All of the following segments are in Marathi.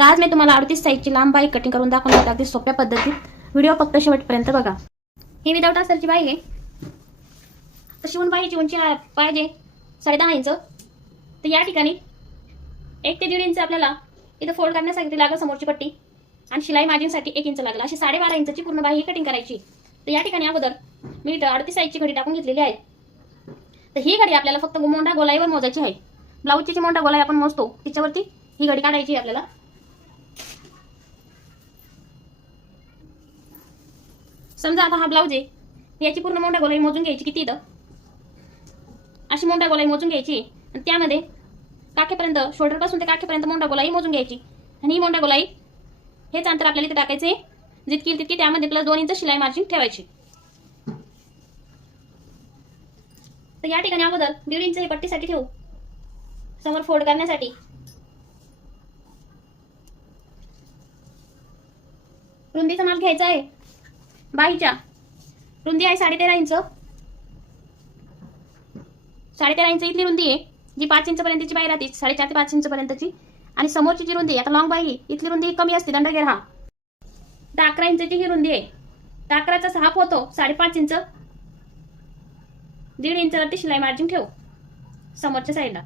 तर आज मी तुम्हाला 38 साईजची लांब बाई कटिंग करून दाखवणार आहे अगदी सोप्या पद्धतीत. व्हिडिओ फक्त शेवटपर्यंत बघा. ही विदाउट अस्तरची बाई आहे. तर शिवून बाईची उंची पाहिजे 10.5 इंच. तर या ठिकाणी 1 ते 1.5 इंच आपल्याला इथं फोल्ड करण्यासाठी लागेल समोरची पट्टी आणि शिलाई मार्जिनसाठी 1 इंच लागेल. अशी 12.5 इंचची पूर्ण बाई ही कटिंग करायची. तर या ठिकाणी अगोदर मी 38 साईजची घडी टाकून घेतलेली आहे. तर ही घडी आपल्याला फक्त मोंढा गोलाईवर मोजायची आहे. ब्लाऊजची जी मोंढा गोलाई आपण मोजतो तिच्यावरती ही घडी काढायची आहे आपल्याला. समजा आता हा ब्लाऊज आहे, याची पूर्ण मोंढा गोलाई मोजून घ्यायची. किती इथं अशी मोंढा गोलाई मोजून घ्यायची आणि त्यामध्ये काखेपर्यंत शोल्डर पासून ते काखेपर्यंत मोंढा गोलाई मोजून घ्यायची. आणि ही मोंढा गोलाई हेच अंतर आपल्याला इथे टाकायचे. जितकी तितकी त्यामध्ये प्लस 2 इंच शिलाई मार्जिन ठेवायची. तर या ठिकाणी अगोदर 1.5 इंच ही पट्टीसाठी ठेवू, समोर फोल्ड करण्यासाठी. रुंदीचा माप घ्यायचा आहे. बाईच्या रुंदी आहे 13.5 इंच. 13.5 इंच इथली रुंदी आहे, जी 5 इंच पर्यंतची बाई राहते, 4.5 ते 5 इंच पर्यंतची. आणि समोरची जी रुंदी आता लॉंग बाई इथली रुंदी कमी असते, दंडगेर हा. तर 11 इंचची ही रुंदी आहे. तर 11चा हाफ होतो 5.5 इंच. 1.5 इंचावरती शिलाई मार्जिन ठेवू समोरच्या साईडला.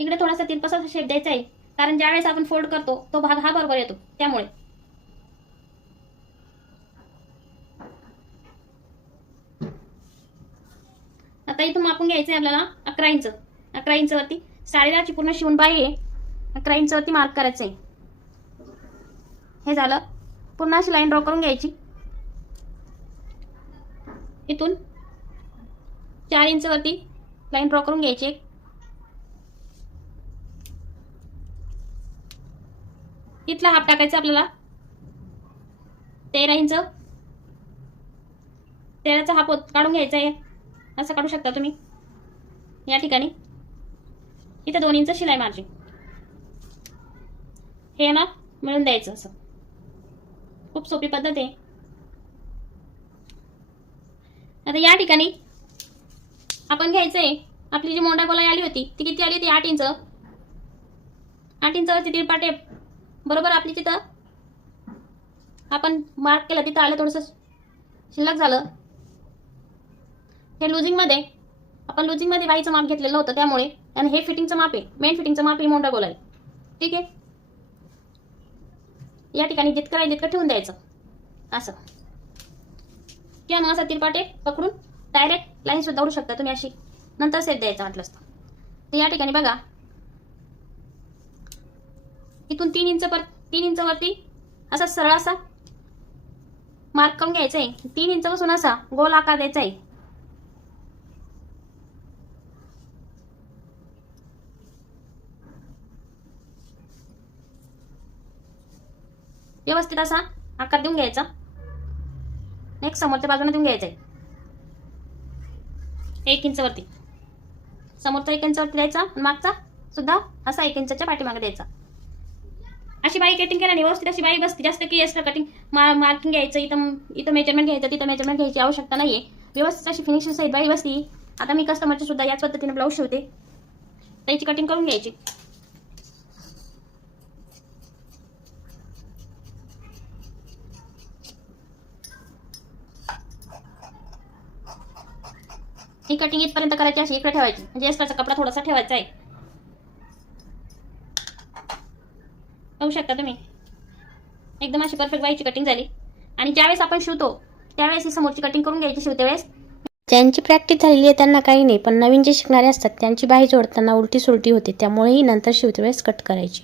इकडे थोडासा तिरपसा शेप द्यायचा आहे, कारण ज्यावेळेस आपण फोल्ड करतो तो भाग हा बरोबर येतो, त्यामुळे. आता इथून मापून घ्यायचं आहे आपल्याला 11 इंच. 11 इंच वरती 10.5ची पूर्ण शिवून बाई आहे. 11 इंच वरती मार्क करायचं आहे. हे झालं. पुन्हा अशी लाईन ड्रॉ करून घ्यायची. इथून 4 इंच वरती लाईन ड्रॉ करून घ्यायची. इथला हाफ टाकायचा आपल्याला 13 इंच. 13चा हाफ काढून घ्यायचा आहे. असं काढू शकता तुम्ही. या ठिकाणी इथं 2 इंच शिलाई मार्जिन हे ना मिळून द्यायचं. असं खूप सोपी पद्धत आहे. आता या ठिकाणी आपण घ्यायचंय आपली जी मोंढा गोलाई आली होती ती किती आली होती? 8 इंच. 8 इंचावरती तिरपा टेप बरोबर आपली तिथं आपण मार्क केलं तिथं आलं, थोडंसं शिल्लक झालं. हे लुजिंग मध्ये आपण लुजिंग मध्ये बाईचं माप घेतलेलं होतं, त्यामुळे. आणि हे फिटिंगचं माप आहे, मेन फिटिंगचं माप आहे मोंढा गोलाई. ठीक आहे. या ठिकाणी जितकं आहे तितकं ठेवून द्यायचं असं, किंवा मग असा तिरपा टेप पकडून डायरेक्ट लाईन सुद्धा ओढू शकता तुम्ही अशी, नंतर सेट द्यायचं वाटलं असतं. तर या ठिकाणी बघा इथून 3 इंच वरती असा सरळ असा मार्क करून घ्यायचा आहे. 3 इंच पासून असा गोल आकार द्यायचा आहे. व्यवस्थित असा आकार देऊन घ्यायचा. नेक्स्ट समोरच्या बाजूने देऊन घ्यायचा आहे 1 इंच वरती. समोरचा 1 इंच वरती द्यायचा आणि मागचा सुद्धा असा 1 इंचच्या पाठीमागे द्यायचा. अशी बाई कटिंग केल्याने व्यवस्थित अशी बाई बसते. जास्त की एक्स्ट्रा कटिंग मार्किंग घ्यायचं, इथं मेजरमेंट घ्यायचं, तिथं मेजरमेंट घ्यायची आवश्यकता नाहीये. व्यवस्थित अशी फिनिशिंग सहित बाई बसती. आता मी कस्टमरची सुद्धा याच पद्धतीने ब्लाऊज शिवते. त्याची कटिंग करून घ्यायची. ही कटिंग इथपर्यंत करायची, अशी इकडे ठेवायची, म्हणजे एक्स्ट्राचा कपडा थोडासा ठेवायचा आहे. पाहू शकता तुम्ही एकदम अशी परफेक्ट बाईची कटिंग झाली. आणि ज्यावेळेस आपण शिवतो त्यावेळेस ही समोरची कटिंग करून घ्यायची शिवते वेळेस. ज्यांची प्रॅक्टिस झालेली आहे त्यांना काही नाही, पण नवीन जे शिकणारे असतात त्यांची बाई जोडताना उलटी सुलटी होते, त्यामुळेही नंतर शिवते वेळेस कट करायची.